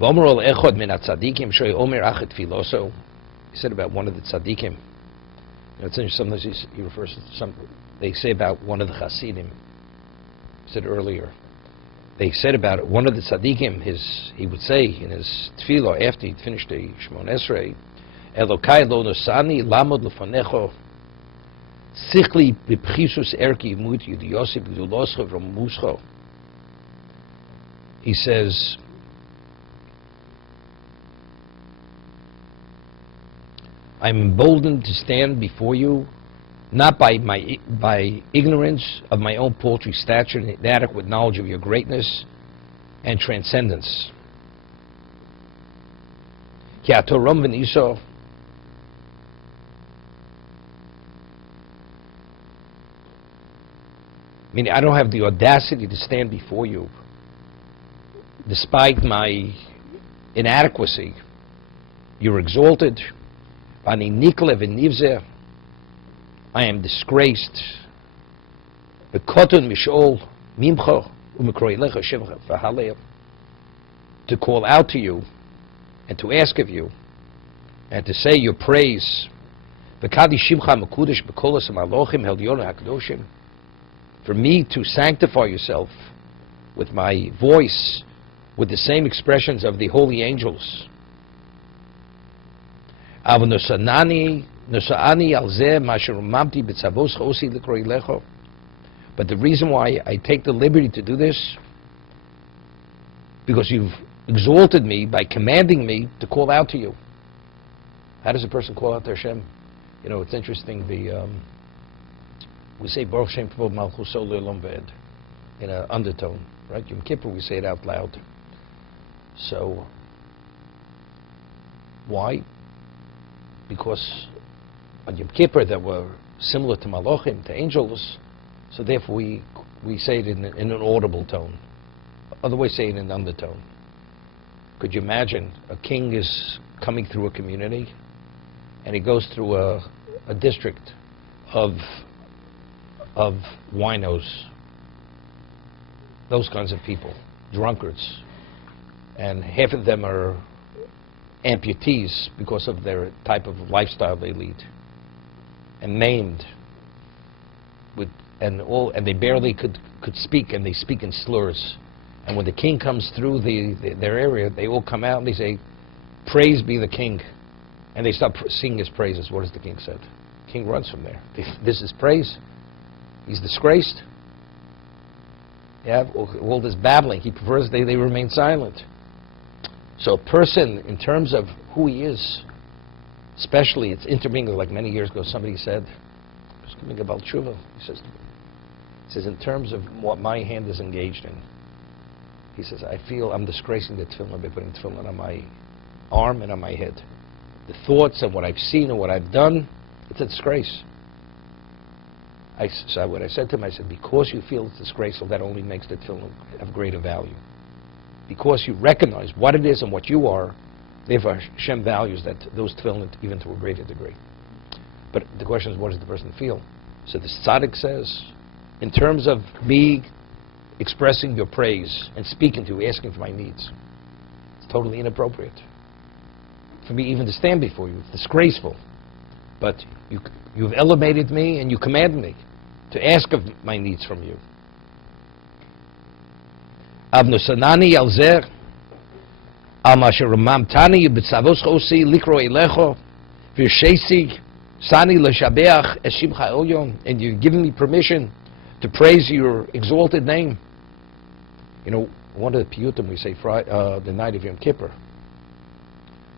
He said about one of the tzaddikim. It's interesting, sometimes he refers to some. They say about one of the Hasidim. He said earlier. They said about it, one of the tzaddikim, he would say in his tefillah after he'd finished the Shemon Esrei, Elokai lo nosani lamod lefanecho sichli b'pchisus erki imut yudiosi b'gduloscho v'romuscho. He says, I'm emboldened to stand before you, not by ignorance of my own paltry stature and inadequate knowledge of your greatness and transcendence. Meaning, I don't have the audacity to stand before you, despite my inadequacy. You're exalted. I am disgraced. To call out to you and to ask of you and to say your praise. For me to sanctify yourself with my voice, with the same expressions of the holy angels. But the reason why I take the liberty to do this, because you've exalted me by commanding me to call out to you. How does a person call out to Hashem? You know, it's interesting, we say Baruch Shem Kavod Malchuso Le'olam V'ed in an undertone, right? Yom Kippur we say it out loud. So, why? Because on Yom Kippur that were similar to Malachim, to angels, so therefore we say it in an audible tone. Otherwise say it in an undertone. Could you imagine a king is coming through a community and he goes through a district of winos, those kinds of people, drunkards, and half of them are amputees because of their type of lifestyle they lead, and maimed, and they barely could speak, and they speak in slurs. And when the king comes through their area, they all come out and they say, "Praise be the king," and they start singing his praises. What has the king said? The king runs from there. This is praise. He's disgraced. Yeah, all this babbling. He prefers they remain silent. So a person, in terms of who he is, especially, it's intermingled. Like many years ago, somebody said, "It's coming about tshuva." He says, in terms of what my hand is engaged in, he says, I feel I'm disgracing the tefillin by putting tefillin on my arm and on my head. The thoughts and what I've seen and what I've done, it's a disgrace. So what I said to him, I said, because you feel it's disgraceful, that only makes the tefillin have greater value. Because you recognize what it is and what you are, therefore Hashem values that those tefillin even to a greater degree. But the question is, what does the person feel? So the tzaddik says, in terms of me expressing your praise and speaking to you, asking for my needs, it's totally inappropriate. For me even to stand before you, it's disgraceful. But you've elevated me and you command me to ask of my needs from you. Abnusanani alzer al masheramamtani b'tzavos chosi likro elecho v'shesi sani l'shabeach eshimcha elyon, and you're giving me permission to praise your exalted name. You know, one of the piyutim we say the night of Yom Kippur,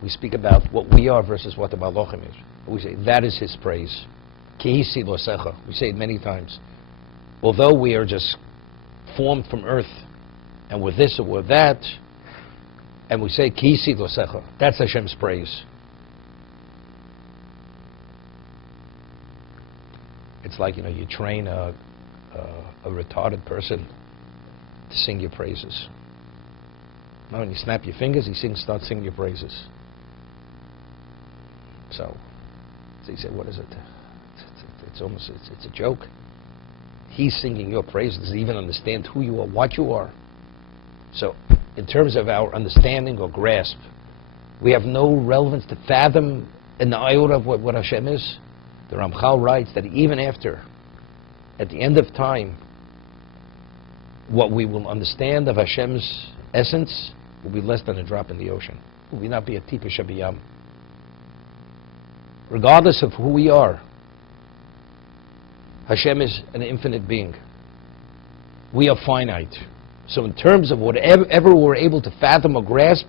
we speak about what we are versus what the malachim is. We say that is his praise. Kihisi losecha. We say it many times. Although we are just formed from earth, and we're this or we're that, and we say Kihisi losecha. That's Hashem's praise. It's like, you know, you train a retarded person to sing your praises. Now when you snap your fingers, he starts singing your praises. So he said, what is it? It's a joke. He's singing your praises. Does he even understand who you are, what you are? So in terms of our understanding or grasp, we have no relevance to fathom in the iota of what Hashem is. The Ramchal writes that even after, at the end of time, what we will understand of Hashem's essence will be less than a drop in the ocean. It will not be a tipa shabiyam. Regardless of who we are, Hashem is an infinite being. We are finite. So in terms of whatever we're able to fathom or grasp,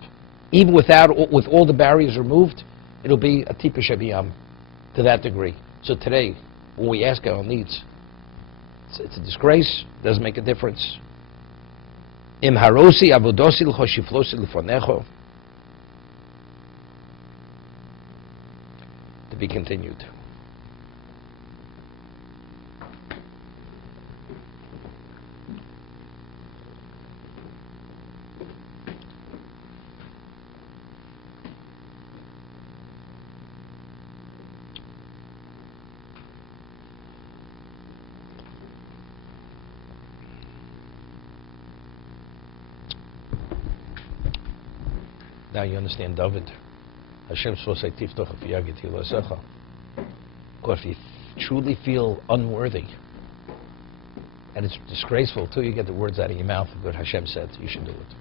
even with all the barriers removed, it'll be a tipa shabiyam to that degree. So today, when we ask our needs, it's a disgrace, doesn't make a difference. Im harosi avodosi l'choshiflosi l'fonecho. To be continued. Now you understand David. Hashem supposed to say, Tiftoch v'yagiti l'secha. Because if you truly feel unworthy, and it's disgraceful until you get the words out of your mouth of what Hashem said, you should do it.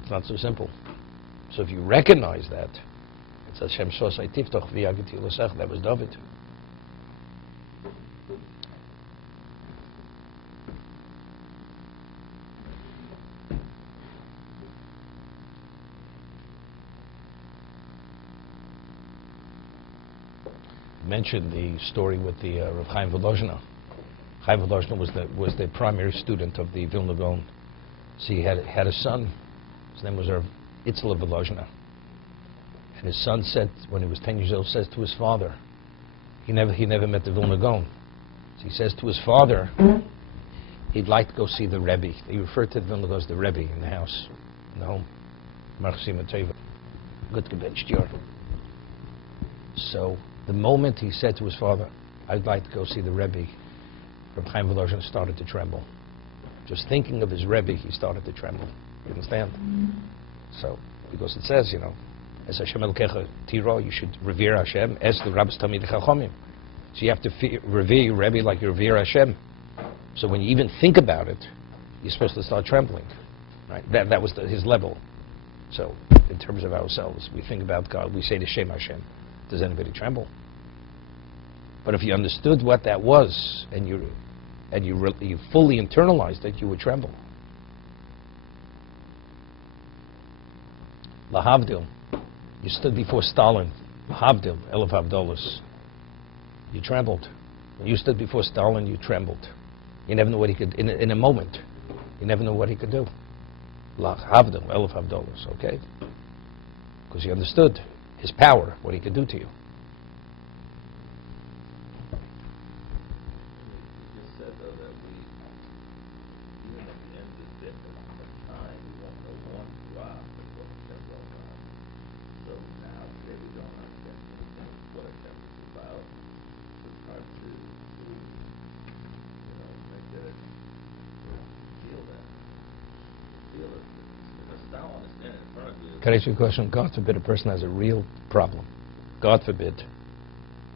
It's not so simple. So if you recognize that, it's Hashem supposed to say, Tiftoch v'yagiti l'secha. That was David. Mentioned the story with the Rav Chaim Volozhina. Chaim Volozhina was the primary student of the Vilna Gaon. So he had a son. His name was Rav Itzla Volozhina. And his son said, when he was 10 years old, says to his father, he never met the Vilna Gaon. So he says to his father, he'd like to go see the Rebbe. He referred to the Vilna Gaon as the Rebbe in the house, in the home. Good gebencht yor. So the moment he said to his father, I'd like to go see the Rebbe, Reb Chaim Volozhin started to tremble. Just thinking of his Rebbe, he started to tremble. You understand? So, because it says, as Hashem Elokecha Tiro, you should revere Hashem, as the Rabbis Talmidei Chachomim. So you have to revere your Rebbe like you revere Hashem. So when you even think about it, you're supposed to start trembling. Right? That was his level. So, in terms of ourselves, we think about God, we say the Shem Hashem. Does anybody tremble? But if you understood what that was and you fully internalized it, you would tremble. Lahavdil, you stood before Stalin. Lahavdil, Elef Havdolos. You trembled. When you stood before Stalin, you trembled. You never know what he could. In a moment, you never know what he could do. Lahavdil, Elef Havdolos. Okay, because you understood his power, what he could do to you. You just said, though, that we, even at the end of this time, we won't know one drop of what Hashem will do. So now, today we don't understand what Hashem is about. It's hard to make it feel that. Feel it. Because now I understand it in front of you. Can I ask you a question? God forbid a person has a real problem. God forbid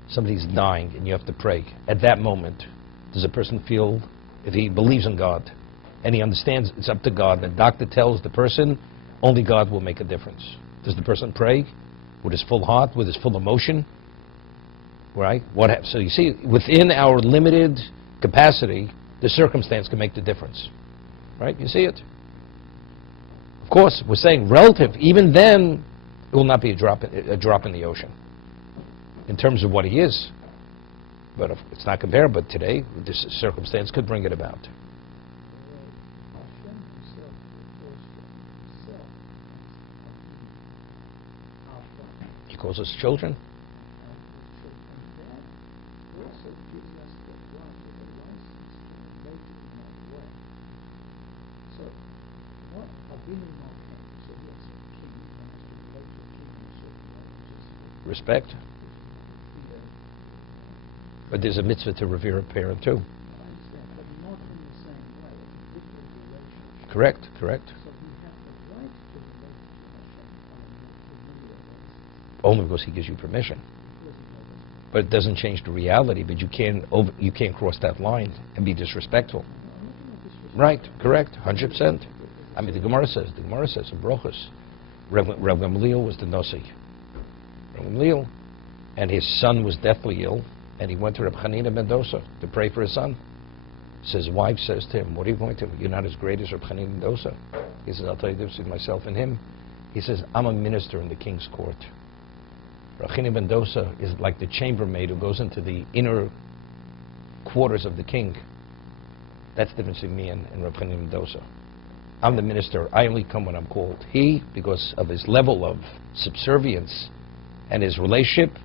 somebody's dying and you have to pray. At that moment, does a person feel, if he believes in God and he understands it's up to God, the doctor tells the person only God will make a difference. Does the person pray with his full heart, with his full emotion? Right? So you see, within our limited capacity, the circumstance can make the difference. Right? You see it? Of course, we're saying relative. Even then, it will not be a drop in the ocean in terms of what he is. But it's not comparable. But today, this circumstance could bring it about. He calls us children. Respect. But there's a mitzvah to revere a parent too. Correct, correct. So he has the right to relate to Hashem on a multiplicity of ways. Only because he gives you permission. Because he knows us. But it doesn't change the reality. But you can't cross that line and be disrespectful. I'm looking at this respect. Right, correct, 100%. I mean, the Gemara says in Brochus, Rav Gamliel was the Nasi. Rav Gamliel, and his son was deathly ill, and he went to Reb Chanina ben Dosa to pray for his son. So his wife says to him, what are you going to? You're not as great as Reb Chanina ben Dosa. He says, I'll tell you the difference between myself and him. He says, I'm a minister in the king's court. Reb Chanina ben Dosa is like the chambermaid who goes into the inner quarters of the king. That's the difference between me and Reb Chanina ben Dosa. I'm the minister. I only come when I'm called. He, because of his level of subservience and his relationship,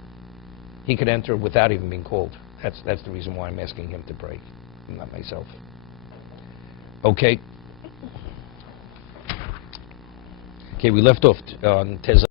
he could enter without even being called. That's the reason why I'm asking him to pray, not myself. Okay. Okay, we left off on Tez.